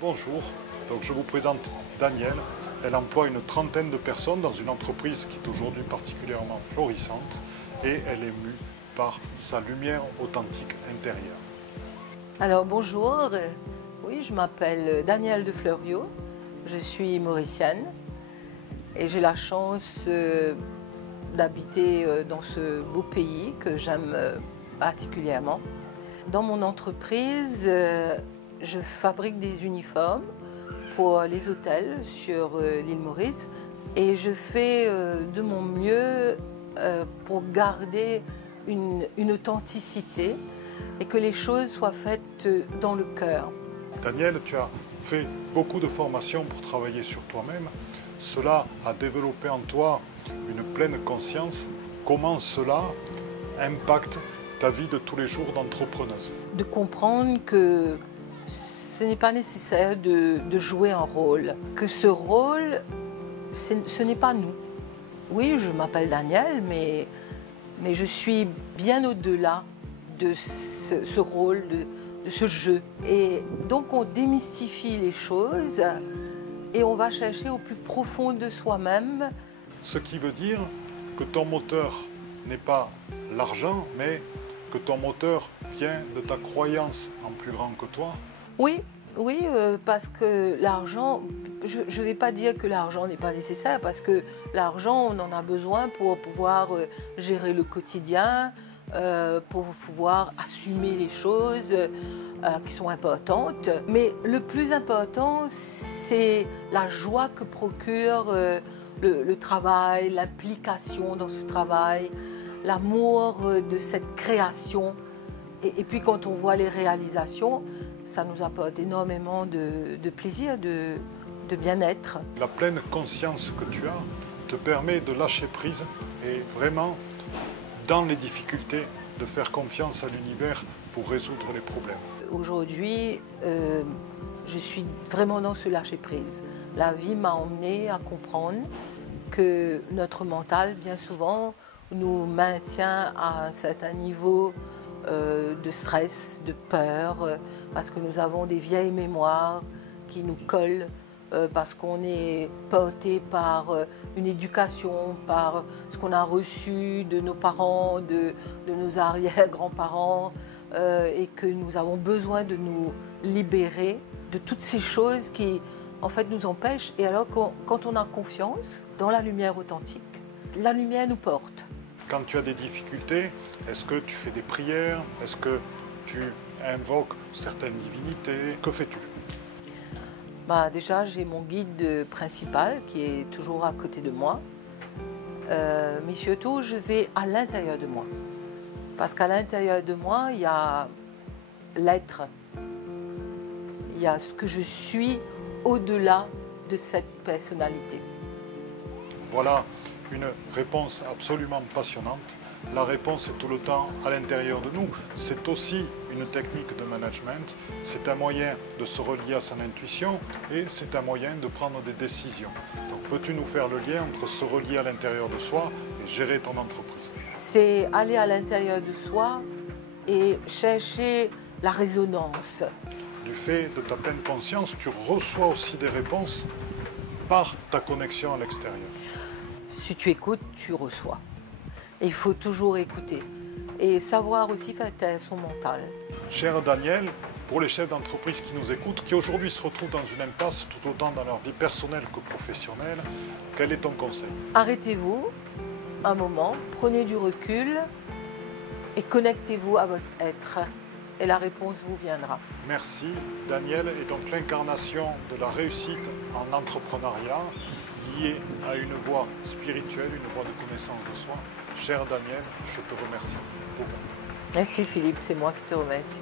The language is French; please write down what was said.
Bonjour, donc je vous présente Danielle. Elle emploie une trentaine de personnes dans une entreprise qui est aujourd'hui particulièrement florissante et elle est mue par sa lumière authentique intérieure. Alors bonjour, oui, je m'appelle Danielle de Fleuriot, je suis mauricienne et j'ai la chance d'habiter dans ce beau pays que j'aime particulièrement. Dans mon entreprise, je fabrique des uniformes pour les hôtels sur l'île Maurice et je fais de mon mieux pour garder une authenticité et que les choses soient faites dans le cœur. Danielle, tu as fait beaucoup de formations pour travailler sur toi-même. Cela a développé en toi une pleine conscience. Comment cela impacte ta vie de tous les jours d'entrepreneuse? De comprendre que ce n'est pas nécessaire de jouer un rôle, que ce rôle, ce n'est pas nous. Oui, je m'appelle Danielle, mais je suis bien au-delà de ce rôle, de ce jeu. Et donc on démystifie les choses et on va chercher au plus profond de soi-même. Ce qui veut dire que ton moteur n'est pas l'argent, mais que ton moteur vient de ta croyance en plus grand que toi. Oui, parce que l'argent, je ne vais pas dire que l'argent n'est pas nécessaire, parce que l'argent, on en a besoin pour pouvoir gérer le quotidien, pour pouvoir assumer les choses qui sont importantes. Mais le plus important, c'est la joie que procure le travail, l'implication dans ce travail, l'amour de cette création. Et puis quand on voit les réalisations, ça nous apporte énormément de plaisir, de bien-être. La pleine conscience que tu as te permet de lâcher prise et vraiment, dans les difficultés, de faire confiance à l'univers pour résoudre les problèmes. Aujourd'hui, je suis vraiment dans ce lâcher-prise. La vie m'a emmenée à comprendre que notre mental, bien souvent, nous maintient à un certain niveau de stress, de peur, parce que nous avons des vieilles mémoires qui nous collent, parce qu'on est porté par une éducation, par ce qu'on a reçu de nos parents, de nos arrière-grands-parents, et que nous avons besoin de nous libérer de toutes ces choses qui, en fait, nous empêchent. Et alors, quand on a confiance dans la lumière authentique, la lumière nous porte. Quand tu as des difficultés, est-ce que tu fais des prières? Est-ce que tu invoques certaines divinités? Que fais-tu? Déjà, j'ai mon guide principal qui est toujours à côté de moi. Mais surtout, je vais à l'intérieur de moi. Parce qu'à l'intérieur de moi, il y a l'être. Il y a ce que je suis au-delà de cette personnalité. Voilà une réponse absolument passionnante. La réponse est tout le temps à l'intérieur de nous. C'est aussi une technique de management. C'est un moyen de se relier à son intuition et c'est un moyen de prendre des décisions. Donc peux-tu nous faire le lien entre se relier à l'intérieur de soi et gérer ton entreprise? C'est aller à l'intérieur de soi et chercher la résonance. Du fait de ta pleine conscience, tu reçois aussi des réponses par ta connexion à l'extérieur. Si tu écoutes, tu reçois. Et il faut toujours écouter et savoir aussi faire taire son mental. Cher Danielle, pour les chefs d'entreprise qui nous écoutent, qui aujourd'hui se retrouvent dans une impasse tout autant dans leur vie personnelle que professionnelle, quel est ton conseil? Arrêtez-vous un moment, prenez du recul et connectez-vous à votre être et la réponse vous viendra. Merci. Danielle est donc l'incarnation de la réussite en entrepreneuriat, liée à une voie spirituelle, une voie de connaissance de soi. Cher Danielle, je te remercie beaucoup. Merci Philippe, c'est moi qui te remercie.